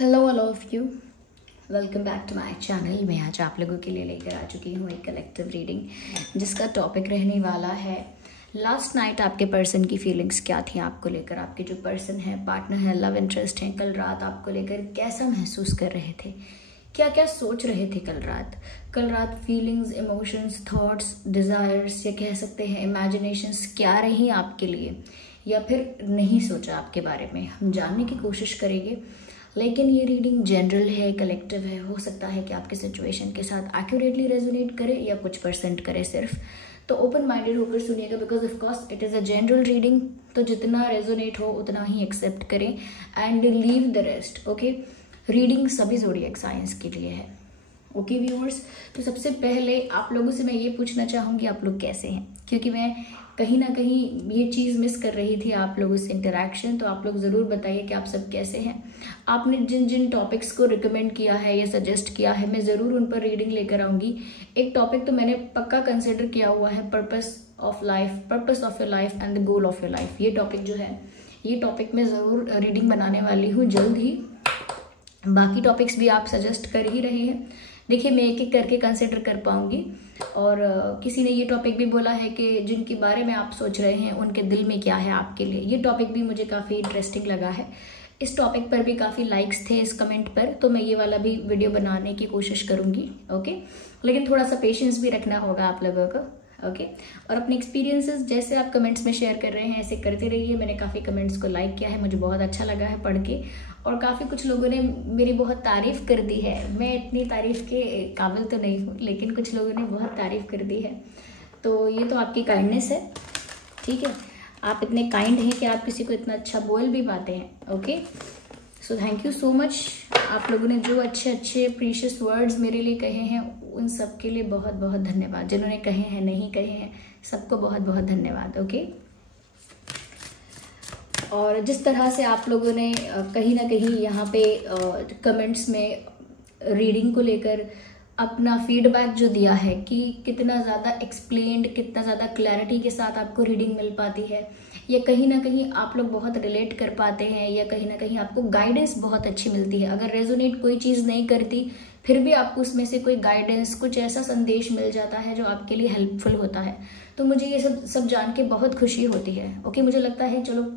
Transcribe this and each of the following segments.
Hello all of you, welcome back to my channel. मैं आज आप लोगों के लिए लेकर आ चुकी हूँ एक कलेक्टिव रीडिंग जिसका टॉपिक रहने वाला है लास्ट नाइट आपके पर्सन की फीलिंग्स क्या थी आपको लेकर। आपके जो पर्सन है, पार्टनर है, लव इंटरेस्ट है, कल रात आपको लेकर कैसा महसूस कर रहे थे, क्या क्या सोच रहे थे कल रात फीलिंग्स, इमोशंस, थॉट्स, डिज़ायर्स या कह सकते हैं इमेजिनेशंस क्या रही आपके लिए, या फिर नहीं सोचा आपके बारे में, हम जानने की कोशिश करेंगे। लेकिन ये रीडिंग जनरल है, कलेक्टिव है। हो सकता है कि आपके सिचुएशन के साथ एक्यूरेटली रेजोनेट करे या कुछ परसेंट करे सिर्फ। तो ओपन माइंडेड होकर सुनिएगा, because of course it is a general reading. तो जितना रेजोनेट हो उतना ही एक्सेप्ट करें and leave the rest. Okay, reading सभी ज़ोडिएक साइंस के लिए है। ओके व्यूअर्स, तो सबसे पहले आप लोगों से मैं ये पूछना चाहूँगी आप लोग कैसे हैं, क्योंकि मैं कहीं ना कहीं ये चीज़ मिस कर रही थी आप लोगों से इंटरेक्शन। तो आप लोग ज़रूर बताइए कि आप सब कैसे हैं। आपने जिन जिन टॉपिक्स को रिकमेंड किया है या सजेस्ट किया है, मैं ज़रूर उन पर रीडिंग लेकर आऊँगी। एक टॉपिक तो मैंने पक्का कंसिडर किया हुआ है, purpose of your life and the goal of your life. ये टॉपिक जो है, ये टॉपिक मैं ज़रूर रीडिंग बनाने वाली हूँ जल्द ही। बाकी टॉपिक्स भी आप सजेस्ट कर ही रहे हैं। देखिए, मैं एक एक करके कंसिडर कर पाऊंगी। और किसी ने ये टॉपिक भी बोला है कि जिनके बारे में आप सोच रहे हैं उनके दिल में क्या है आपके लिए। ये टॉपिक भी मुझे काफ़ी इंटरेस्टिंग लगा है। इस टॉपिक पर भी काफ़ी लाइक्स थे इस कमेंट पर, तो मैं ये वाला भी वीडियो बनाने की कोशिश करूँगी। ओके, लेकिन थोड़ा सा पेशेंस भी रखना होगा आप लोगों को। ओके, और अपने एक्सपीरियंसेस जैसे आप कमेंट्स में शेयर कर रहे हैं ऐसे करते रहिए। मैंने काफ़ी कमेंट्स को लाइक किया है, मुझे बहुत अच्छा लगा है पढ़ के। और काफ़ी कुछ लोगों ने मेरी बहुत तारीफ़ कर दी है। मैं इतनी तारीफ़ के काबिल तो नहीं हूँ, लेकिन कुछ लोगों ने बहुत तारीफ़ कर दी है। तो ये तो आपकी काइंडनेस है, ठीक है। आप इतने काइंड हैं कि आप किसी को इतना अच्छा बोल भी पाते हैं। Okay, so thank you so much. आप लोगों ने जो अच्छे अच्छे प्रीशियस वर्ड्स मेरे लिए कहे हैं उन सब के लिए बहुत बहुत धन्यवाद। जिन्होंने कहे हैं, नहीं कहे हैं, सबको बहुत बहुत धन्यवाद। ओके, और जिस तरह से आप लोगों ने कहीं ना कहीं यहाँ पे कमेंट्स में रीडिंग को लेकर अपना फीडबैक जो दिया है कि कितना ज़्यादा एक्सप्लेन्ड, कितना ज़्यादा क्लैरिटी के साथ आपको रीडिंग मिल पाती है, या कहीं ना कहीं आप लोग बहुत रिलेट कर पाते हैं, या कहीं ना कहीं आपको गाइडेंस बहुत अच्छी मिलती है। अगर रेजोनेट कोई चीज़ नहीं करती फिर भी आपको उसमें से कोई गाइडेंस, कुछ ऐसा संदेश मिल जाता है जो आपके लिए हेल्पफुल होता है। तो मुझे ये सब जान के बहुत खुशी होती है। ओके, मुझे लगता है चलो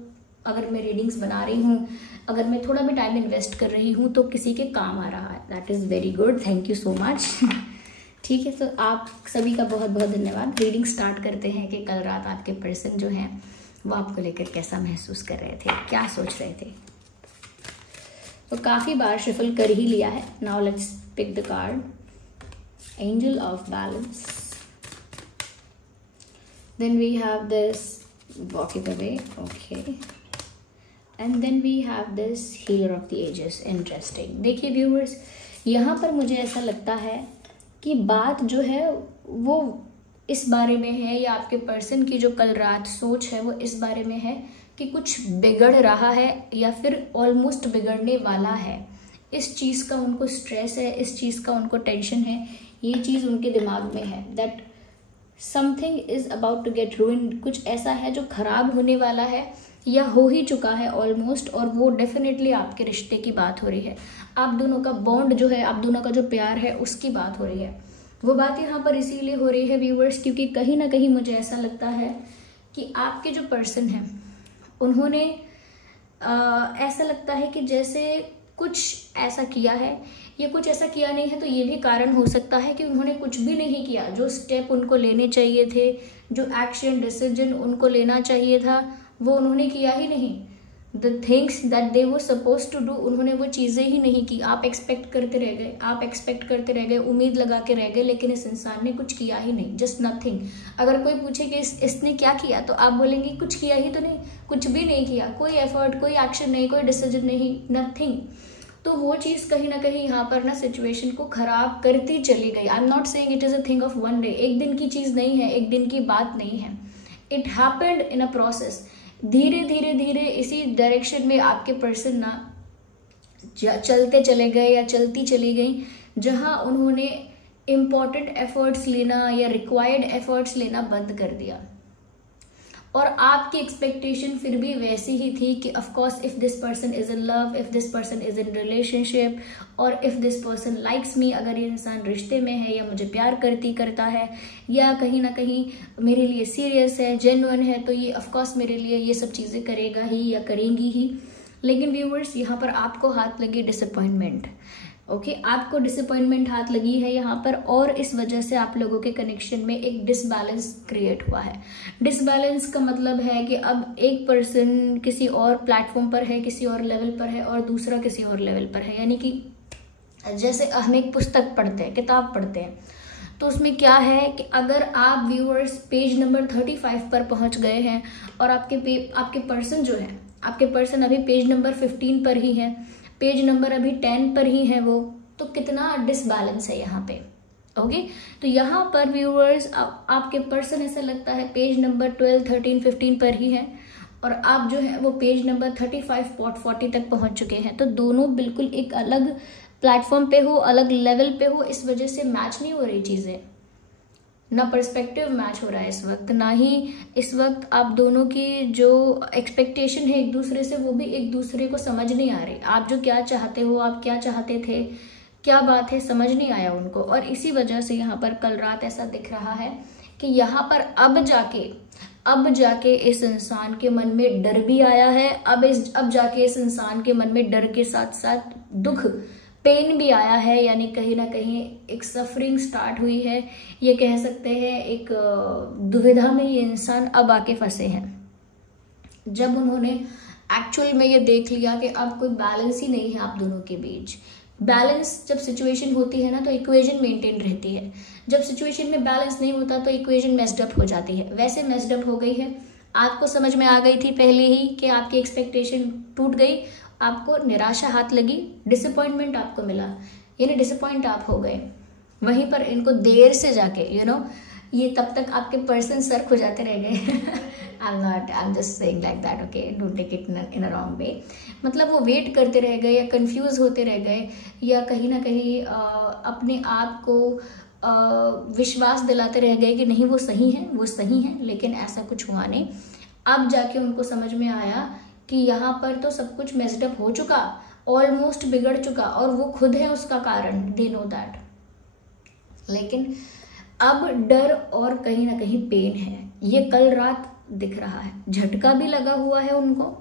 अगर मैं रीडिंग्स बना रही हूँ, अगर मैं थोड़ा भी टाइम इन्वेस्ट कर रही हूँ तो किसी के काम आ रहा है। That is very good, thank you so much. ठीक है, तो आप सभी का बहुत बहुत धन्यवाद। रीडिंग स्टार्ट करते हैं कि कल रात आपके पर्सन जो हैं वो आपको लेकर कैसा महसूस कर रहे थे, क्या सोच रहे थे। तो काफ़ी बार शफल कर ही लिया है। Now let's pick the card, angel of balance, then we have this walking away, okay, and then we have this healer of the ages. Interesting. देखिए व्यूअर्स, यहाँ पर मुझे ऐसा लगता है कि बात जो है वो इस बारे में है, या आपके पर्सन की जो कल रात सोच है वो इस बारे में है कि कुछ बिगड़ रहा है या फिर ऑलमोस्ट बिगड़ने वाला है। इस चीज़ का उनको स्ट्रेस है, इस चीज़ का उनको टेंशन है, ये चीज़ उनके दिमाग में है that something is about to get ruined. कुछ ऐसा है जो खराब होने वाला है या हो ही चुका है ऑलमोस्ट, और वो डेफिनेटली आपके रिश्ते की बात हो रही है। आप दोनों का बॉन्ड जो है, आप दोनों का जो प्यार है उसकी बात हो रही है। वो बात यहाँ पर इसीलिए हो रही है व्यूअर्स क्योंकि कहीं ना कहीं मुझे ऐसा लगता है कि आपके जो पर्सन हैं उन्होंने ऐसा लगता है कि जैसे कुछ ऐसा किया है या कुछ ऐसा किया नहीं है। तो ये भी कारण हो सकता है कि उन्होंने कुछ भी नहीं किया। जो स्टेप उनको लेने चाहिए थे, जो एक्शन डिसीजन उनको लेना चाहिए था, वो उन्होंने किया ही नहीं। द थिंग्स दैट दे वो सपोज टू डू, उन्होंने वो चीज़ें ही नहीं की। आप एक्सपेक्ट करते रह गए, उम्मीद लगा के रह गए, लेकिन इस इंसान ने कुछ किया ही नहीं, जस्ट नथिंग। अगर कोई पूछे कि इसने क्या किया, तो आप बोलेंगे कुछ किया ही तो नहीं, कुछ भी नहीं किया, कोई एफर्ट, कोई एक्शन नहीं, कोई डिसीजन नहीं, नथिंग। तो वो चीज़ कहीं ना कहीं यहाँ पर ना सिचुएशन को खराब करती चली गई। आई am not saying it is a thing of one day, एक दिन की चीज़ नहीं है, एक दिन की बात नहीं है। It happened in a process. धीरे धीरे धीरे इसी डायरेक्शन में आपके पर्सन ना चलते चले गए या चलती चली गई, जहाँ उन्होंने इम्पॉर्टेंट एफर्ट्स लेना या रिक्वायर्ड एफर्ट्स लेना बंद कर दिया। और आपकी एक्सपेक्टेशन फिर भी वैसी ही थी कि of course if this person is in love, if this person is in relationship, और if this person likes me, अगर ये इंसान रिश्ते में है या मुझे प्यार करता है या कहीं ना कहीं मेरे लिए सीरियस है, जेन्युइन है, तो ये ऑफ कोर्स मेरे लिए ये सब चीज़ें करेगा ही या करेंगी ही। लेकिन व्यूअर्स, यहाँ पर आपको हाथ लगी डिसअपॉइंटमेंट। ओके, आपको डिसअपॉइंटमेंट हाथ लगी है यहाँ पर, और इस वजह से आप लोगों के कनेक्शन में एक डिसबैलेंस क्रिएट हुआ है। डिसबैलेंस का मतलब है कि अब एक पर्सन किसी और प्लेटफॉर्म पर है, किसी और लेवल पर है, और दूसरा किसी और लेवल पर है। यानी कि जैसे हम एक पुस्तक पढ़ते हैं, किताब पढ़ते हैं, तो उसमें क्या है कि अगर आप व्यूअर्स पेज नंबर 35 पर पहुंच गए हैं और आपके पर्सन जो है, आपके पर्सन अभी पेज नंबर 15 पर ही है, पेज नंबर अभी 10 पर ही है वो, तो कितना डिसबैलेंस है यहाँ पे। ओके, तो यहाँ पर व्यूअर्स आपके पर्सन ऐसा लगता है पेज नंबर 12, 13, 15 पर ही है, और आप जो है वो पेज नंबर 35, 40 तक पहुंच चुके हैं। तो दोनों बिल्कुल एक अलग प्लेटफॉर्म पे हो, अलग लेवल पे हो, इस वजह से मैच नहीं हो रही चीजें, ना पर्सपेक्टिव मैच हो रहा है इस वक्त, ना ही इस वक्त आप दोनों की जो एक्सपेक्टेशन है एक दूसरे से, वो भी एक दूसरे को समझ नहीं आ रही। आप जो क्या चाहते हो, आप क्या चाहते थे, क्या बात है, समझ नहीं आया उनको। और इसी वजह से यहाँ पर कल रात ऐसा दिख रहा है कि यहाँ पर अब जाके इस इंसान के मन में डर भी आया है। अब जाके इस इंसान के मन में डर के साथ साथ दुख, पेन भी आया है। यानी कहीं ना कहीं एक सफरिंग स्टार्ट हुई है, ये कह सकते हैं एक दुविधा में ये इंसान अब आके फंसे हैं। जब उन्होंने एक्चुअल में ये देख लिया कि अब कोई बैलेंस ही नहीं है आप दोनों के बीच। बैलेंस जब सिचुएशन होती है ना, तो इक्वेशन मेंटेन रहती है। जब सिचुएशन में बैलेंस नहीं होता तो इक्वेशन मेस्ड अप हो जाती है। वैसे मेस्ड अप हो गई है। आपको समझ में आ गई थी पहले ही कि आपकी एक्सपेक्टेशन टूट गई, आपको निराशा हाथ लगी, डिसअपॉइंटमेंट आपको मिला, यानी डिसअपॉइंट आप हो गए। वहीं पर इनको देर से जाके ये तब तक आपके पर्सन सर्क हो जाते रह गए। I am just saying like that, okay, don't take it in a wrong way. मतलब वो वेट करते रह गए या कंफ्यूज होते रह गए, या कहीं ना कहीं अपने आप को विश्वास दिलाते रह गए कि नहीं वो सही है, लेकिन ऐसा कुछ हुआ नहीं। अब जाके उनको समझ में आया कि यहाँ पर तो सब कुछ मेस्ड अप हो चुका, ऑलमोस्ट बिगड़ चुका, और वो खुद है उसका कारण, दे नो दैट। लेकिन अब डर और कहीं ना कहीं पेन है, ये कल रात दिख रहा है। झटका भी लगा हुआ है उनको,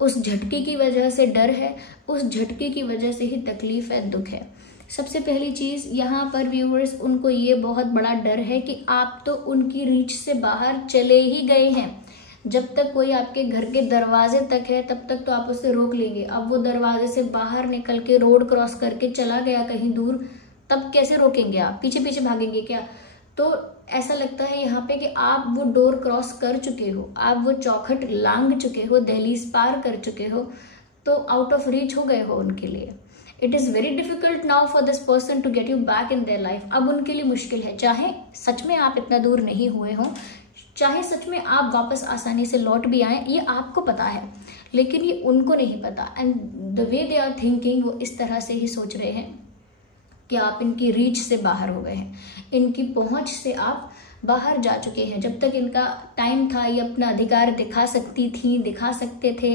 उस झटके की वजह से डर है, उस झटके की वजह से ही तकलीफ है, दुख है। सबसे पहली चीज यहाँ पर व्यूअर्स, उनको ये बहुत बड़ा डर है कि आप तो उनकी रीच से बाहर चले ही गए हैं। जब तक कोई आपके घर के दरवाजे तक है तब तक तो आप उसे रोक लेंगे। अब वो दरवाजे से बाहर निकल के रोड क्रॉस करके चला गया कहीं दूर, तब कैसे रोकेंगे आप? पीछे पीछे भागेंगे क्या? तो ऐसा लगता है यहाँ पे कि आप वो डोर क्रॉस कर चुके हो, आप वो चौखट लांघ चुके हो, दहलीज पार कर चुके हो, तो आउट ऑफ रीच हो गए हो उनके लिए। It is very difficult now for this person to get you back in their life. अब उनके लिए मुश्किल है, चाहे सच में आप इतना दूर नहीं हुए हो, चाहे सच में आप वापस आसानी से लौट भी आए, ये आपको पता है, लेकिन ये उनको नहीं पता। And the way they are thinking, वो इस तरह से ही सोच रहे हैं कि आप इनकी रीच से बाहर हो गए हैं, इनकी पहुंच से आप बाहर जा चुके हैं। जब तक इनका टाइम था, ये अपना अधिकार दिखा सकती थी, दिखा सकते थे,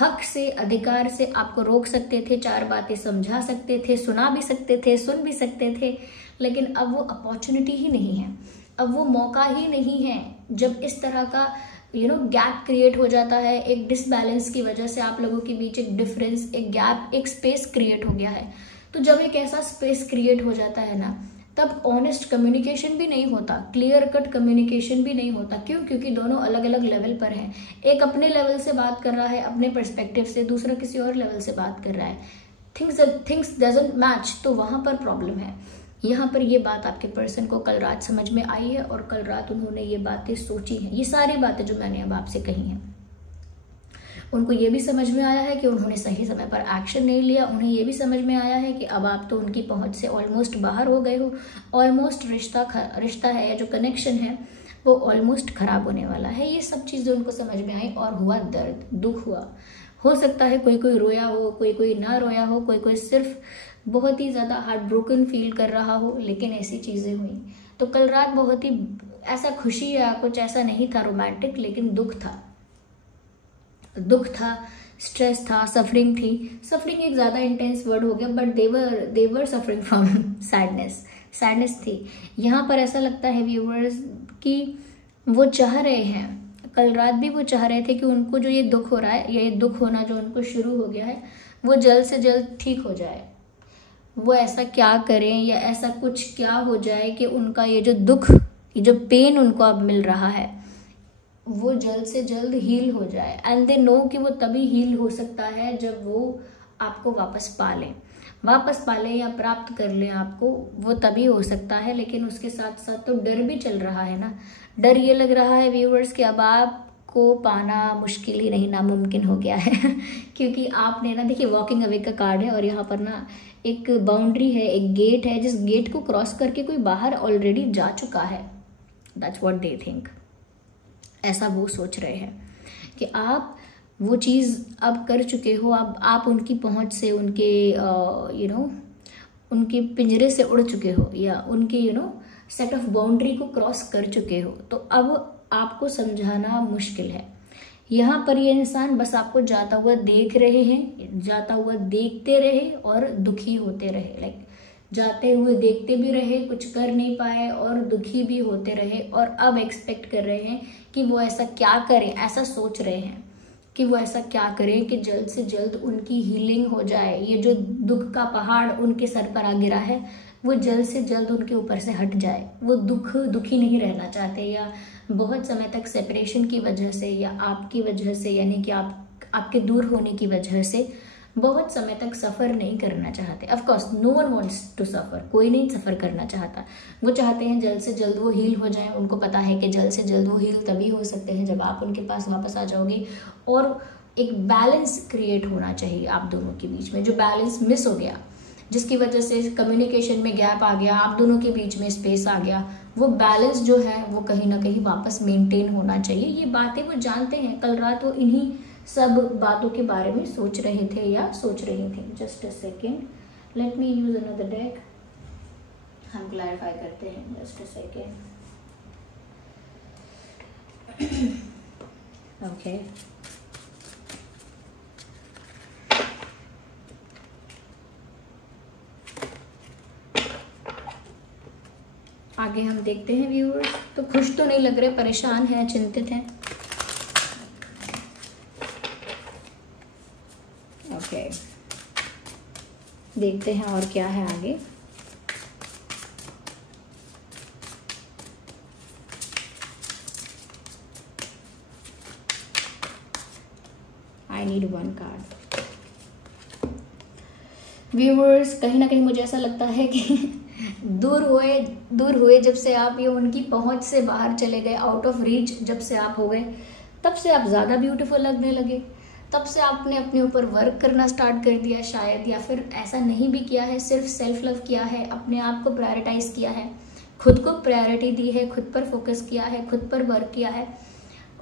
हक से, अधिकार से आपको रोक सकते थे, चार बातें समझा सकते थे, सुना भी सकते थे, सुन भी सकते थे, लेकिन अब वो अपॉर्चुनिटी ही नहीं है, अब वो मौका ही नहीं है। जब इस तरह का गैप क्रिएट हो जाता है, एक डिसबैलेंस की वजह से आप लोगों के बीच एक डिफरेंस, एक गैप, एक स्पेस क्रिएट हो गया है, तो जब एक ऐसा स्पेस क्रिएट हो जाता है ना, तब ऑनेस्ट कम्युनिकेशन भी नहीं होता, क्लियर कट कम्युनिकेशन भी नहीं होता। क्यों? क्योंकि दोनों अलग अलग लेवल पर हैं। एक अपने लेवल से बात कर रहा है, अपने पर्सपेक्टिव से, दूसरा किसी और लेवल से बात कर रहा है। थिंग्स डजंट मैच, तो वहां पर प्रॉब्लम है। यहाँ पर ये बात आपके पर्सन को कल रात समझ में आई है, और कल रात उन्होंने ये बातें सोची हैं, ये सारी बातें जो मैंने अब आपसे कही हैं। उनको ये भी समझ में आया है कि उन्होंने सही समय पर एक्शन नहीं लिया। उन्हें ये भी समझ में आया है कि अब आप तो उनकी पहुंच से ऑलमोस्ट बाहर हो गए हो, ऑलमोस्ट रिश्ता है या जो कनेक्शन है वो ऑलमोस्ट खराब होने वाला है। ये सब चीज़ें उनको समझ में आई, और हुआ दर्द, दुख हुआ। हो सकता है कोई कोई रोया हो, कोई कोई ना रोया हो, कोई कोई सिर्फ बहुत ही ज़्यादा हार्ट ब्रोकन फील कर रहा हो, लेकिन ऐसी चीज़ें हुई। तो कल रात बहुत ही ऐसा खुशी या कुछ ऐसा नहीं था रोमांटिक, लेकिन दुख था, स्ट्रेस था, सफरिंग थी। सफरिंग एक ज़्यादा इंटेंस वर्ड हो गया, but they were suffering from sadness थी। यहाँ पर ऐसा लगता है व्यूअर्स कि वो चाह रहे हैं, कल रात भी वो चाह रहे थे कि उनको जो ये दुख हो रहा है, ये दुख होना जो उनको शुरू हो गया है, वो जल्द से जल्द ठीक हो जाए। वो ऐसा क्या करें या ऐसा कुछ क्या हो जाए कि उनका ये जो दुख, ये जो पेन उनको अब मिल रहा है, वो जल्द से जल्द हील हो जाए। एंड दे नो कि वो तभी हील हो सकता है जब वो आपको वापस पालें या प्राप्त कर लें आपको, वो तभी हो सकता है। लेकिन उसके साथ साथ तो डर भी चल रहा है ना। डर ये लग रहा है व्यूअर्स कि अब आपको पाना मुश्किल ही नहीं, नामुमकिन हो गया है क्योंकि आपने ना, देखिए वॉकिंग अवे का कार्ड है और यहाँ पर ना एक बाउंड्री है, एक गेट है, जिस गेट को क्रॉस करके कोई बाहर ऑलरेडी जा चुका है। That's what they think. ऐसा वो सोच रहे हैं कि आप वो चीज़ अब कर चुके हो, अब आप उनकी पहुंच से, उनके उनके पिंजरे से उड़ चुके हो, या उनके सेट ऑफ बाउंड्री को क्रॉस कर चुके हो। तो अब आपको समझाना मुश्किल है। यहाँ पर ये इंसान बस आपको जाता हुआ देख रहे हैं, जाता हुआ देखते रहे और दुखी होते रहे। लाइक जाते हुए देखते भी रहे, कुछ कर नहीं पाए और दुखी भी होते रहे, और अब एक्सपेक्ट कर रहे हैं कि वो ऐसा क्या करें, ऐसा सोच रहे हैं कि वो ऐसा क्या करें कि जल्द से जल्द उनकी हीलिंग हो जाए। ये जो दुख का पहाड़ उनके सर पर आ गिरा है, वो जल्द से जल्द उनके ऊपर से हट जाए। वो दुखी नहीं रहना चाहते, या बहुत समय तक सेपरेशन की वजह से या आपकी वजह से, यानी कि आपके दूर होने की वजह से बहुत समय तक सफ़र नहीं करना चाहते। Of course no one wants to suffer, कोई नहीं सफ़र करना चाहता। वो चाहते हैं जल्द से जल्द वो हील हो जाए। उनको पता है कि जल्द से जल्द वो हील तभी हो सकते हैं जब आप उनके पास वापस आ जाओगे, और एक बैलेंस क्रिएट होना चाहिए आप दोनों के बीच में। जो बैलेंस मिस हो गया, जिसकी वजह से कम्युनिकेशन में गैप आ गया, आप दोनों के बीच में स्पेस आ गया, वो बैलेंस जो है वो कहीं ना कहीं वापस मेंटेन होना चाहिए। ये बातें वो जानते हैं। कल रात वो इन्हीं सब बातों के बारे में सोच रहे थे या सोच रही थी। Just a second, let me use another deck, हम क्लैरिफाई करते हैं। Just a second. ओके, आगे हम देखते हैं व्यूअर्स। तो खुश तो नहीं लग रहे, परेशान हैं, चिंतित हैं। ओके, देखते हैं और क्या है आगे। I need one card. Viewers, कहीं ना कहीं मुझे ऐसा लगता है कि दूर हुए जब से आप ये उनकी पहुंच से बाहर चले गए, आउट ऑफ रीच जब से आप हो गए, तब से आप ज़्यादा ब्यूटीफुल लगने लगे। तब से आपने अपने ऊपर वर्क करना स्टार्ट कर दिया शायद, या फिर ऐसा नहीं भी किया है, सिर्फ सेल्फ लव किया है, अपने आप को प्रायोरिटाइज किया है, खुद को प्रायोरिटी दी है, खुद पर फोकस किया है, खुद पर वर्क किया है।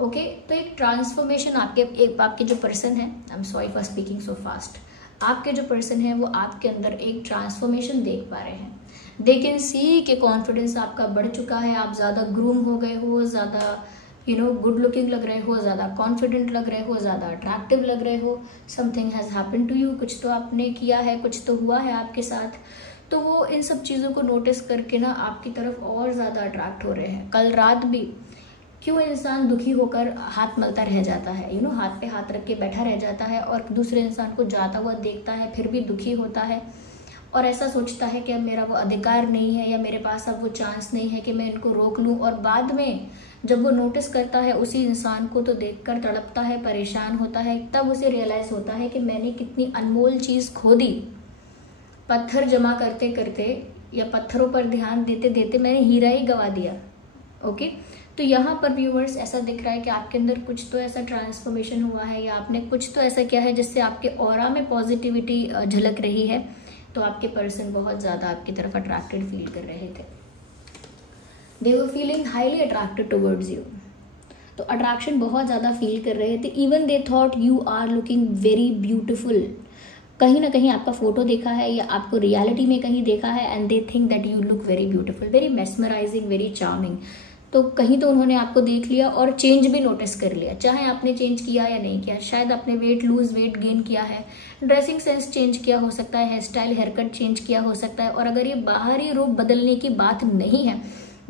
ओके, तो एक ट्रांसफॉर्मेशन आपके जो पर्सन है, I am sorry for speaking so fast, आपके जो पर्सन है वो आपके अंदर एक ट्रांसफॉर्मेशन देख पा रहे हैं। दे कैन सी कि कॉन्फिडेंस आपका बढ़ चुका है, आप ज़्यादा ग्रूम हो गए हो, ज़्यादा गुड लुकिंग लग रहे हो, ज़्यादा कॉन्फिडेंट लग रहे हो, ज़्यादा अट्रैक्टिव लग रहे हो। Something has happen to you, कुछ तो आपने किया है, कुछ तो हुआ है आपके साथ। तो वो इन सब चीज़ों को नोटिस करके ना आपकी तरफ और ज़्यादा अट्रैक्ट हो रहे हैं। कल रात भी क्यों इंसान दुखी होकर हाथ मलता रह जाता है, हाथ पे हाथ रख के बैठा रह जाता है और दूसरे इंसान को जाता हुआ देखता है, फिर भी दुखी होता है और ऐसा सोचता है कि अब मेरा वो अधिकार नहीं है, या मेरे पास अब वो चांस नहीं है कि मैं इनको रोक लूं। और बाद में जब वो नोटिस करता है उसी इंसान को, तो देखकर तड़पता है, परेशान होता है। तब उसे रियलाइज़ होता है कि मैंने कितनी अनमोल चीज़ खो दी। पत्थर जमा करते करते या पत्थरों पर ध्यान देते देते मैंने हीरा ही गवा दिया। ओके, तो यहाँ पर व्यूअर्स ऐसा दिख रहा है कि आपके अंदर कुछ तो ऐसा ट्रांसफॉर्मेशन हुआ है, या आपने कुछ तो ऐसा किया है जिससे आपके ऑरा में पॉजिटिविटी झलक रही है। तो आपके पर्सन बहुत ज़्यादा आपकी तरफ अट्रैक्टेड फील कर रहे थे। They were feeling highly attracted towards you. तो अट्रैक्शन बहुत ज़्यादा फील कर रहे थे। Even they thought you are looking very beautiful. कहीं ना कहीं आपका फोटो देखा है या आपको रियलिटी में कहीं देखा है, and they think that you look very beautiful, very mesmerising, very charming. तो कहीं तो उन्होंने आपको देख लिया और चेंज भी नोटिस कर लिया, चाहे आपने चेंज किया या नहीं किया। शायद आपने वेट लूज, वेट गेन किया है, ड्रेसिंग सेंस चेंज किया हो सकता है, hair style, hair cut change किया हो सकता है। और अगर ये बाहरी रूप बदलने की बात नहीं है,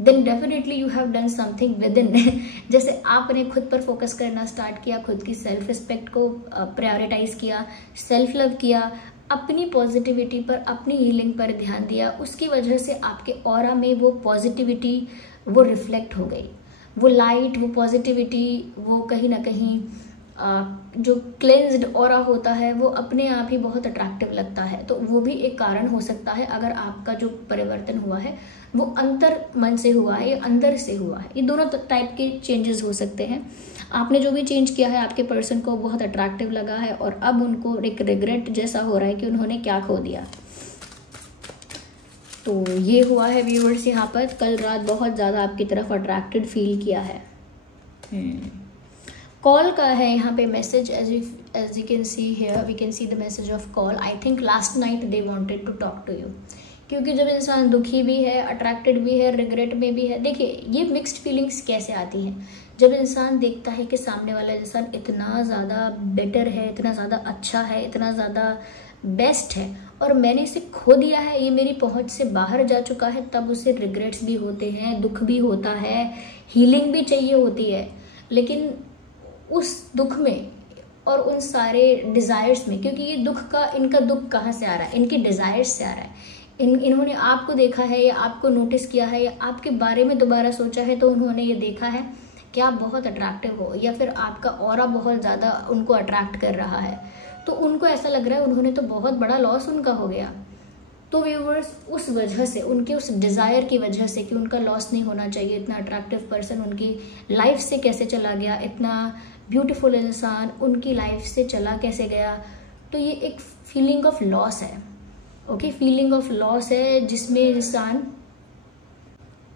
then definitely you have done something with in. जैसे आपने खुद पर फोकस करना स्टार्ट किया, खुद की सेल्फ रिस्पेक्ट को प्रायोरिटाइज किया, सेल्फ लव किया, अपनी पॉजिटिविटी पर, अपनी हीलिंग पर ध्यान दिया। उसकी वजह से आपके ऑरा में वो पॉजिटिविटी वो रिफ्लेक्ट हो गई, वो लाइट, वो पॉजिटिविटी, वो कहीं ना कहीं जो क्लेंज्ड ऑरा होता है वो अपने आप ही बहुत अट्रैक्टिव लगता है। तो वो भी एक कारण हो सकता है अगर आपका जो परिवर्तन हुआ है वो अंतर मन से हुआ है या अंदर से हुआ है। ये दोनों टाइप के चेंजेस हो सकते हैं। आपने जो भी चेंज किया है आपके पर्सन को बहुत अट्रैक्टिव लगा है और अब उनको एक रिग्रेट जैसा हो रहा है कि उन्होंने क्या खो दिया। तो ये हुआ है व्यूअर्स, यहाँ पर कल रात बहुत ज़्यादा आपकी तरफ अट्रैक्टेड फील किया है। कॉल का है यहाँ पे message, as you can see here, we can see the message of call. I think last night they wanted to talk to you, क्योंकि जब इंसान दुखी भी है, अट्रैक्टेड भी है, रिग्रेट में भी है। देखिए ये मिक्स्ड फीलिंग्स कैसे आती हैं, जब इंसान देखता है कि सामने वाला इंसान इतना ज़्यादा बेटर है, इतना ज़्यादा अच्छा है, इतना ज़्यादा बेस्ट है और मैंने इसे खो दिया है, ये मेरी पहुंच से बाहर जा चुका है, तब उसे रिग्रेट्स भी होते हैं, दुख भी होता है, हीलिंग भी चाहिए होती है। लेकिन उस दुख में और उन सारे डिज़ायर्स में, क्योंकि ये दुख का, इनका दुख कहाँ से आ रहा है, इनकी डिज़ायर्स से आ रहा है। इन्होंने आपको देखा है या आपको नोटिस किया है या आपके बारे में दोबारा सोचा है, तो उन्होंने ये देखा है कि आप बहुत अट्रैक्टिव हो या फिर आपका ऑरा बहुत ज़्यादा उनको अट्रैक्ट कर रहा है। तो उनको ऐसा लग रहा है उन्होंने तो बहुत बड़ा लॉस उनका हो गया। तो व्यूवर्स उस वजह से, उनके उस डिज़ायर की वजह से कि उनका लॉस नहीं होना चाहिए, इतना अट्रैक्टिव पर्सन उनकी लाइफ से कैसे चला गया, इतना ब्यूटीफुल इंसान उनकी लाइफ से चला कैसे गया, तो ये एक फीलिंग ऑफ लॉस है। ओके, फीलिंग ऑफ लॉस है जिसमें इंसान,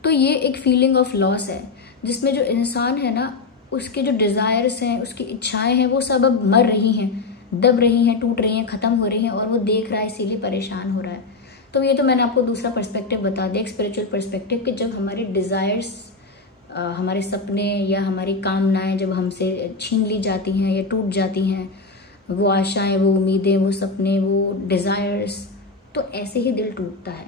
तो ये एक फीलिंग ऑफ लॉस है जिसमें जो इंसान है ना, उसके जो डिज़ायर्स हैं, उसकी इच्छाएं हैं, वो सब अब मर रही हैं, दब रही हैं, टूट रही हैं, ख़त्म हो रही हैं और वो देख रहा है, इसीलिए परेशान हो रहा है। तो ये तो मैंने आपको दूसरा पर्सपेक्टिव बता दिया, एक स्पिरिचुअल पर्सपेक्टिव, कि जब हमारे डिज़ायर्स, हमारे सपने या हमारी कामनाएं जब हमसे छीन ली जाती हैं या टूट जाती हैं, वो आशाएं, वो उम्मीदें, वो सपने, वो डिज़ायर्स, तो ऐसे ही दिल टूटता है,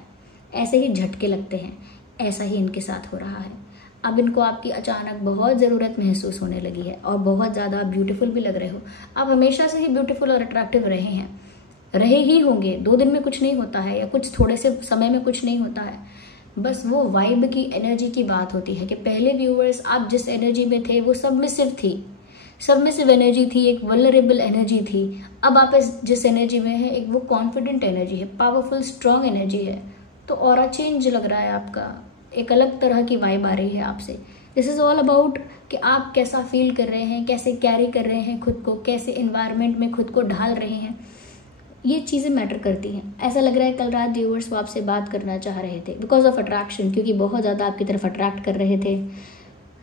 ऐसे ही झटके लगते हैं। ऐसा ही इनके साथ हो रहा है। अब इनको आपकी अचानक बहुत ज़रूरत महसूस होने लगी है और बहुत ज़्यादा ब्यूटीफुल भी लग रहे हो। आप हमेशा से ही ब्यूटीफुल और अट्रैक्टिव रहे हैं, रहे ही होंगे। 2 दिन में कुछ नहीं होता है या कुछ थोड़े से समय में कुछ नहीं होता है। बस वो वाइब की, एनर्जी की बात होती है कि पहले व्यूअर्स आप जिस एनर्जी में थे वो सबमिसिव थी, सबमिसिव एनर्जी थी, एक वल्नरेबल एनर्जी थी। अब आप जिस एनर्जी में है, एक वो कॉन्फिडेंट एनर्जी है, पावरफुल स्ट्रॉन्ग एनर्जी है। तो ऑरा चेंज लग रहा है आपका, एक अलग तरह की वाइब आ रही है आपसे। दिस इज़ ऑल अबाउट कि आप कैसा फील कर रहे हैं, कैसे कैरी कर रहे हैं खुद को, कैसे इन्वायरमेंट में खुद को ढाल रहे हैं, ये चीज़ें मैटर करती हैं। ऐसा लग रहा है कल रात व्यूअर्स वो आपसे बात करना चाह रहे थे बिकॉज ऑफ अट्रैक्शन, क्योंकि बहुत ज़्यादा आपकी तरफ अट्रैक्ट कर रहे थे,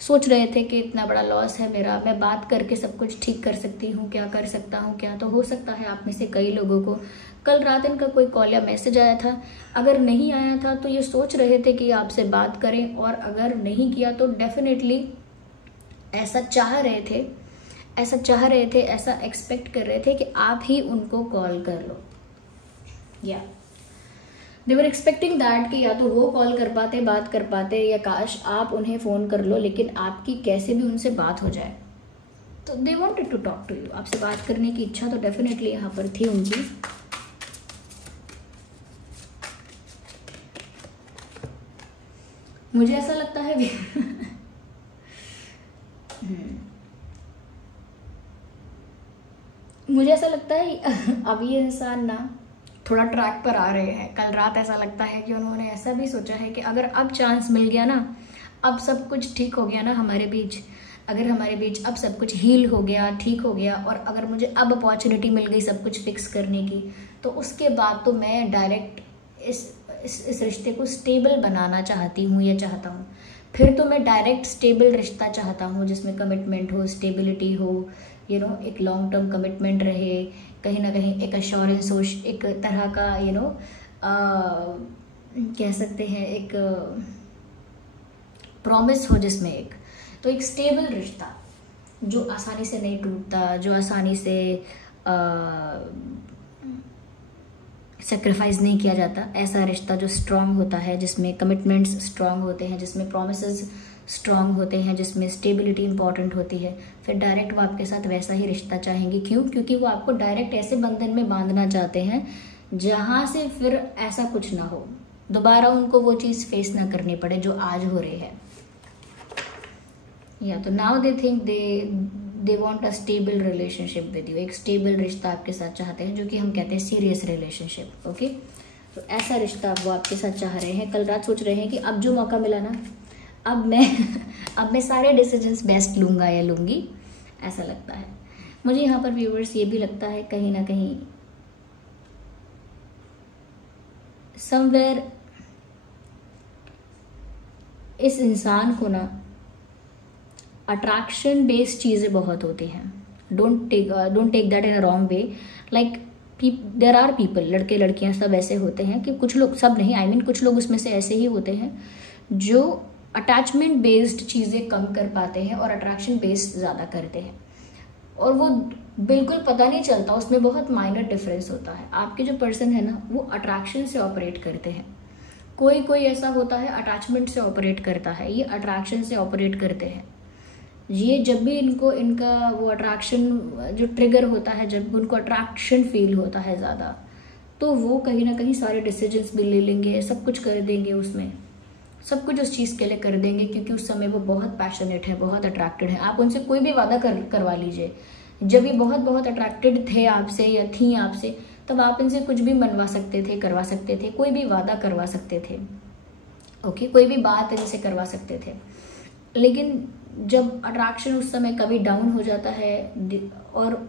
सोच रहे थे कि इतना बड़ा लॉस है मेरा, मैं बात करके सब कुछ ठीक कर सकती हूँ, क्या कर सकता हूँ क्या। तो हो सकता है आप में से कई लोगों को कल रात इनका कोई कॉल या मैसेज आया था। अगर नहीं आया था तो ये सोच रहे थे कि आपसे बात करें, और अगर नहीं किया तो डेफिनेटली ऐसा चाह रहे थे, ऐसा एक्सपेक्ट कर रहे थे कि आप ही उनको कॉल कर लो। या दे वर एक्सपेक्टिंग दैट कि या तो वो कॉल कर पाते, बात कर पाते, या काश आप उन्हें फ़ोन कर लो, लेकिन आपकी कैसे भी उनसे बात हो जाए। तो they wanted to talk to you, आपसे बात करने की इच्छा तो डेफिनेटली यहाँ पर थी उनकी। मुझे ऐसा लगता है मुझे ऐसा लगता है अब ये इंसान ना थोड़ा ट्रैक पर आ रहे हैं। कल रात ऐसा लगता है कि उन्होंने ऐसा भी सोचा है कि अगर अब चांस मिल गया ना, अब सब कुछ ठीक हो गया ना हमारे बीच, अगर हमारे बीच अब सब कुछ हील हो गया, ठीक हो गया, और अगर मुझे अब अपॉर्चुनिटी मिल गई सब कुछ फिक्स करने की, तो उसके बाद तो मैं डायरेक्ट इस रिश्ते को स्टेबल बनाना चाहती हूँ या चाहता हूँ। फिर तो मैं डायरेक्ट स्टेबल रिश्ता चाहता हूँ जिसमें कमिटमेंट हो, स्टेबिलिटी हो, यू नो, एक लॉन्ग टर्म कमिटमेंट रहे, कहीं ना कहीं एक अश्योरेंस हो, एक तरह का यू नो कह सकते हैं एक प्रॉमिस हो जिसमें एक, तो एक स्टेबल रिश्ता जो आसानी से नहीं टूटता, जो आसानी से सेक्रीफाइस नहीं किया जाता, ऐसा रिश्ता जो स्ट्रांग होता है, जिसमें कमिटमेंट्स स्ट्रांग होते हैं, जिसमें प्रॉमिसेस स्ट्रांग होते हैं, जिसमें स्टेबिलिटी इंपॉर्टेंट होती है, फिर डायरेक्ट वो आपके साथ वैसा ही रिश्ता चाहेंगे। क्यों? क्योंकि वो आपको डायरेक्ट ऐसे बंधन में बांधना चाहते हैं जहाँ से फिर ऐसा कुछ ना हो, दोबारा उनको वो चीज़ फेस ना करनी पड़े जो आज हो रही है। या तो now they think they want a stable relationship with you, एक स्टेबल रिश्ता आपके साथ चाहते हैं, जो कि हम कहते हैं सीरियस रिलेशनशिप। ओके, तो ऐसा रिश्ता वो आपके साथ चाह रहे हैं। कल रात सोच रहे हैं कि अब जो मौका मिला ना, अब मैं सारे डिसीजंस बेस्ट लूँगा या लूँगी, ऐसा लगता है मुझे। यहाँ पर व्यूअर्स ये भी लगता है कहीं ना कहीं समवेयर इस इंसान को ना अट्रैक्शन बेस्ड चीज़ें बहुत होती हैं। Don't take that in a wrong way. Like there are people, लड़के लड़कियां सब ऐसे होते हैं कि कुछ लोग, सब नहीं, आई मीन कुछ लोग उसमें से ऐसे ही होते हैं जो अटैचमेंट बेस्ड चीज़ें कम कर पाते हैं और अट्रैक्शन बेस्ड ज़्यादा करते हैं, और वो बिल्कुल पता नहीं चलता, उसमें बहुत माइनर डिफरेंस होता है। आपके जो पर्सन है ना, वो अट्रैक्शन से ऑपरेट करते हैं। कोई कोई ऐसा होता है अटैचमेंट से ऑपरेट करता है, ये अट्रैक्शन से ऑपरेट करते हैं। ये जब भी इनका वो अट्रैक्शन जो ट्रिगर होता है, जब उनको अट्रैक्शन फील होता है ज़्यादा, तो वो कहीं ना कहीं सारे डिसीजंस भी ले लेंगे, सब कुछ कर देंगे, उसमें सब कुछ उस चीज़ के लिए कर देंगे, क्योंकि उस समय वो बहुत पैशनेट है, बहुत अट्रैक्टेड है। आप उनसे कोई भी वादा करवा लीजिए, जब ये बहुत बहुत अट्रैक्टेड थे आपसे या थी आपसे, तब आप इनसे कुछ भी मनवा सकते थे, करवा सकते थे, कोई भी वादा करवा सकते थे। ओके, कोई भी बात इनसे करवा सकते थे। लेकिन जब अट्रैक्शन उस समय कभी डाउन हो जाता है और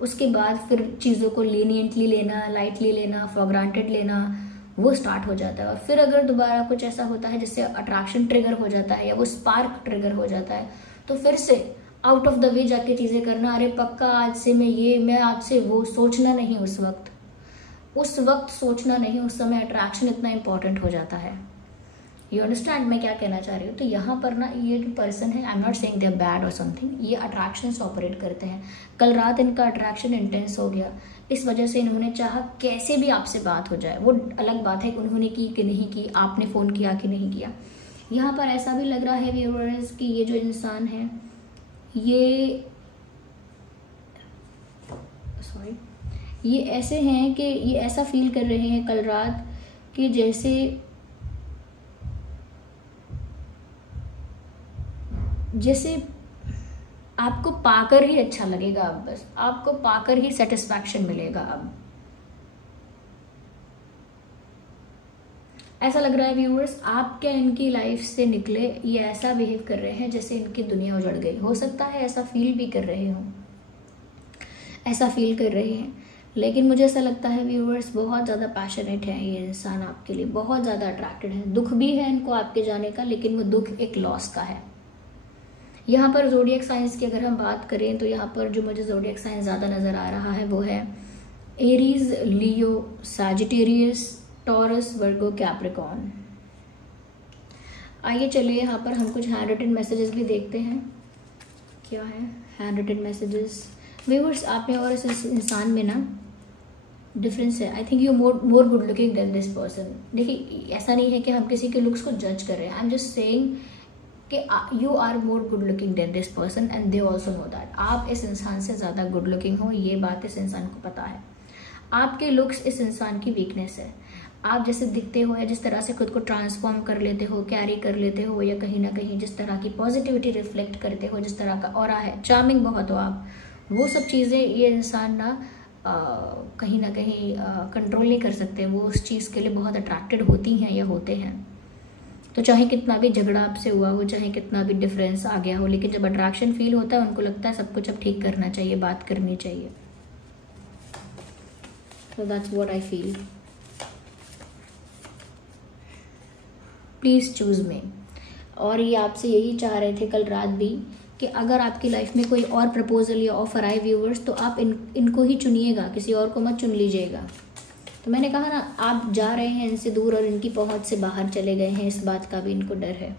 उसके बाद फिर चीज़ों को लीनियंटली लेना, लाइटली लेना, फॉर ग्रांटेड लेना, वो स्टार्ट हो जाता है। और फिर अगर दोबारा कुछ ऐसा होता है जिससे अट्रैक्शन ट्रिगर हो जाता है या वो स्पार्क ट्रिगर हो जाता है, तो फिर से आउट ऑफ द वे जाके चीज़ें करना, अरे पक्का आज से मैं आज से वो, सोचना नहीं उस वक्त सोचना नहीं, उस समय अट्रैक्शन इतना इंपॉर्टेंट हो जाता है। यू अंडरस्टैंड मैं क्या कहना चाह रही हूँ? तो यहाँ पर ना ये जो पर्सन है, I am not saying they are bad और समथिंग, ये अट्रैक्शन से ऑपरेट करते हैं। कल रात इनका अट्रैक्शन इंटेंस हो गया, इस वजह से इन्होंने चाहा कैसे भी आपसे बात हो जाए। वो अलग बात है कि उन्होंने की कि नहीं की, आपने फ़ोन किया कि नहीं किया। यहाँ पर ऐसा भी लग रहा है व्यूअर्स कि ये जो इंसान है, ये ऐसे हैं कि ये ऐसा फील कर रहे हैं कल रात कि जैसे आपको पाकर ही अच्छा लगेगा, अब बस आपको पाकर ही सेटिस्फैक्शन मिलेगा। अब ऐसा लग रहा है व्यूअर्स, आप क्या इनकी लाइफ से निकले, ये ऐसा बिहेव कर रहे हैं जैसे इनकी दुनिया उजड़ गई। हो सकता है ऐसा फील भी कर रहे हो, ऐसा फील कर रहे हैं, लेकिन मुझे ऐसा लगता है व्यूअर्स बहुत ज़्यादा पैशनेट है ये इंसान आपके लिए, बहुत ज़्यादा अट्रैक्टेड है। दुख भी है इनको आपके जाने का, लेकिन वो दुख एक लॉस का है। यहाँ पर ज़ोडिएक साइंस की अगर हम बात करें, तो यहाँ पर जो मुझे ज़ोडिएक साइंस ज़्यादा नज़र आ रहा है वो है एरीज, लियो, सैजिटेरियस, टॉरस, वर्गो, कैप्रिकॉर्न। आइए चलिए यहाँ पर हम कुछ हैंड रिटन मैसेजेस भी देखते हैं। क्या है हैंड रिटन मैसेजेस? व्यूअर्स, आप में और इस इंसान में ना डिफरेंस है। I think you more good looking than this person. देखिए, ऐसा नहीं है कि हम किसी के लुक्स को जज कर रहे हैं। आई एम जस्ट सेइंग कि you are more good looking than this person and they also know that. आप इस इंसान से ज़्यादा गुड लुकिंग हो, ये बात इस इंसान को पता है। आपके लुक्स इस इंसान की वीकनेस है। आप जैसे दिखते हो या जिस तरह से खुद को ट्रांसफॉर्म कर लेते हो, कैरी कर लेते हो, या कहीं ना कहीं जिस तरह की पॉजिटिविटी रिफ्लेक्ट करते हो, जिस तरह का ऑरा है, चार्मिंग बहुत हो आप, वो सब चीज़ें ये इंसान ना कहीं ना कहीं कंट्रोल नहीं कर सकते। वो उस चीज़ के लिए बहुत अट्रैक्टेड होती हैं या होते हैं। तो चाहे कितना भी झगड़ा आपसे हुआ हो, चाहे कितना भी डिफरेंस आ गया हो, लेकिन जब अट्रैक्शन फील होता है उनको लगता है सब कुछ अब ठीक करना चाहिए, बात करनी चाहिए। So that's what I feel. Please choose me. और ये आपसे यही चाह रहे थे कल रात भी कि अगर आपकी लाइफ में कोई और प्रपोजल या ऑफर आए व्यूअर्स, तो आप इनको ही चुनिएगा, किसी और को मत चुन लीजिएगा। तो मैंने कहा ना, आप जा रहे हैं इनसे दूर और इनकी पहुंच से बाहर चले गए हैं, इस बात का भी इनको डर है।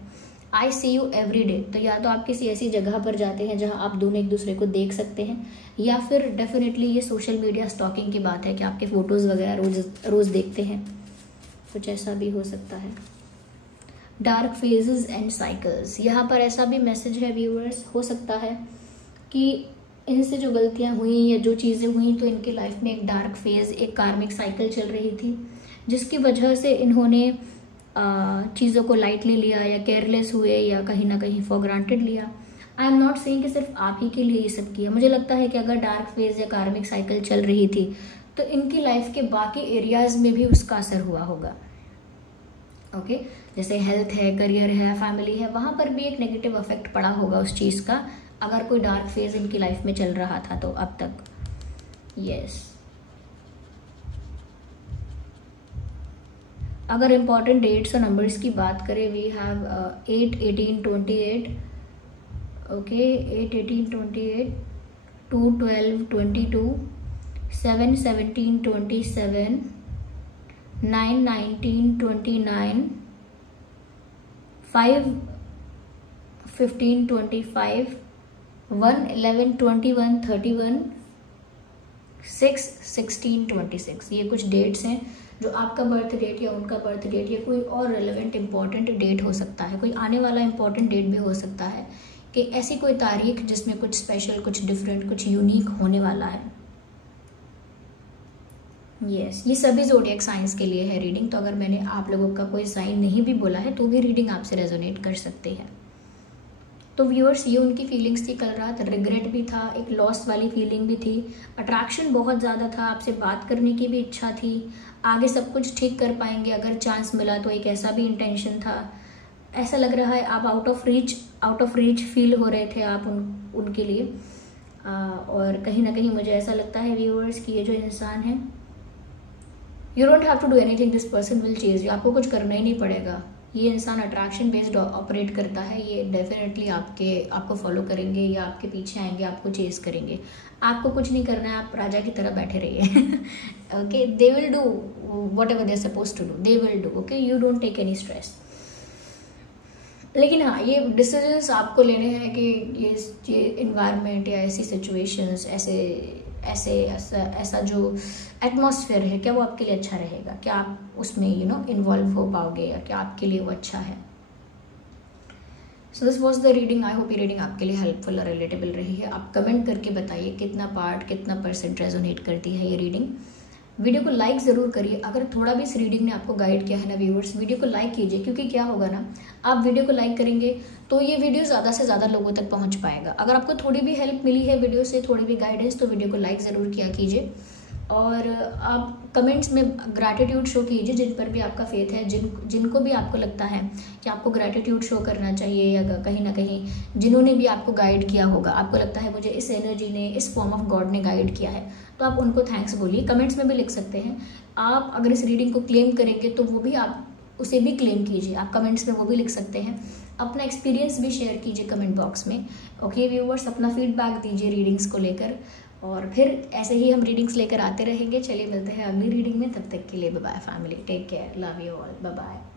आई सी यू एवरी डे, तो या तो आप किसी ऐसी जगह पर जाते हैं जहां आप दोनों एक दूसरे को देख सकते हैं, या फिर डेफिनेटली ये सोशल मीडिया स्टॉकिंग की बात है कि आपके फोटोज़ वगैरह रोज़ देखते हैं, कुछ ऐसा भी हो सकता है। डार्क फेजेस एंड साइकिल्स, यहाँ पर ऐसा भी मैसेज है व्यूअर्स, हो सकता है कि इनसे जो गलतियाँ हुई या जो चीज़ें हुई तो इनकी लाइफ में एक डार्क फेज, एक कार्मिक साइकिल चल रही थी, जिसकी वजह से इन्होंने चीज़ों को लाइटली लिया या केयरलेस हुए या कहीं ना कहीं फॉर ग्रांटेड लिया। आई एम नॉट सेइंग कि सिर्फ आप ही के लिए ये सब किया, मुझे लगता है कि अगर डार्क फेज या कार्मिक साइकिल चल रही थी तो इनकी लाइफ के बाकी एरियाज में भी उसका असर हुआ होगा। ओके, जैसे हेल्थ है, करियर है, फैमिली है, वहाँ पर भी एक नेगेटिव इफेक्ट पड़ा होगा उस चीज़ का, अगर कोई डार्क फेज इनकी लाइफ में चल रहा था तो अब तक। यस, अगर इम्पॉर्टेंट डेट्स और नंबर्स की बात करें, वी हैव 8/18/28, ओके, 8/18/28, 2/12/22, 7/17/27, 9/19/29, 5/15/25, 1/11/21/31, 6/16/26। ये कुछ डेट्स हैं जो आपका बर्थ डेट या उनका बर्थ डेट या कोई और रेलेवेंट इंपॉर्टेंट डेट हो सकता है, कोई आने वाला इंपॉर्टेंट डेट भी हो सकता है, कि ऐसी कोई तारीख जिसमें कुछ स्पेशल, कुछ डिफरेंट, कुछ यूनिक होने वाला है। यस, ये सभी ज़ोडिएक साइंस के लिए है रीडिंग, तो अगर मैंने आप लोगों का कोई साइन नहीं भी बोला है तो भी रीडिंग आपसे रेजोनेट कर सकते हैं। तो व्यूअर्स, ये उनकी फीलिंग्स थी कल रात, रिग्रेट भी था, एक लॉस वाली फीलिंग भी थी, अट्रैक्शन बहुत ज़्यादा था, आपसे बात करने की भी इच्छा थी, आगे सब कुछ ठीक कर पाएंगे अगर चांस मिला तो, एक ऐसा भी इंटेंशन था। ऐसा लग रहा है आप आउट ऑफ रीच फील हो रहे थे आप उनके लिए। और कहीं ना कहीं मुझे ऐसा लगता है व्यूअर्स कि ये जो इंसान है, you don't have to do anything, this person will chase you, आपको कुछ करना ही नहीं पड़ेगा। ये इंसान अट्रैक्शन बेस्ड ऑपरेट करता है, ये डेफिनेटली आपको फॉलो करेंगे या आपके पीछे आएंगे, आपको चेस करेंगे। आपको कुछ नहीं करना है, आप राजा की तरह बैठे रहिए। Okay, they will do whatever they are suppose to do, they will do, okay, you don't take any stress. लेकिन हाँ, ये डिसीजंस आपको लेने हैं कि ये इन्वायरमेंट या ऐसी सिचुएशंस, ऐसा जो एटमॉस्फेयर है, क्या वो आपके लिए अच्छा रहेगा, क्या आप उसमें इन्वॉल्व हो पाओगे, या क्या आपके लिए वो अच्छा है। So this was the reading. I hope ये रीडिंग आपके लिए हेल्पफुल और रिलेटेबल रही है। आप कमेंट करके बताइए कितना परसेंट रेजोनेट करती है ये रीडिंग। वीडियो को लाइक ज़रूर करिए, अगर थोड़ा भी इस रीडिंग ने आपको गाइड किया है ना व्यूअर्स, वीडियो को लाइक कीजिए, क्योंकि क्या होगा ना, आप वीडियो को लाइक करेंगे तो ये वीडियो ज़्यादा से ज़्यादा लोगों तक पहुंच पाएगा। अगर आपको थोड़ी भी हेल्प मिली है वीडियो से, थोड़ी भी गाइडेंस, तो वीडियो को लाइक ज़रूर किया कीजिए। और आप कमेंट्स में ग्रैटिट्यूड शो कीजिए जिन पर भी आपका फेथ है, जिनको भी आपको लगता है कि आपको ग्रैटिट्यूड शो करना चाहिए, या कहीं ना कहीं जिन्होंने भी आपको गाइड किया होगा, आपको लगता है मुझे इस एनर्जी ने, इस फॉर्म ऑफ गॉड ने गाइड किया है, तो आप उनको थैंक्स बोलिए। कमेंट्स में भी लिख सकते हैं। आप अगर इस रीडिंग को क्लेम करेंगे तो वो भी आप उसे भी क्लेम कीजिए, आप कमेंट्स में वो भी लिख सकते हैं। अपना एक्सपीरियंस भी शेयर कीजिए कमेंट बॉक्स में। ओके व्यूअर्स, अपना फीडबैक दीजिए रीडिंग्स को लेकर, और फिर ऐसे ही हम रीडिंग्स लेकर आते रहेंगे। चलिए मिलते हैं अगली रीडिंग में, तब तक के लिए bye bye family, take care, love you all, bye bye.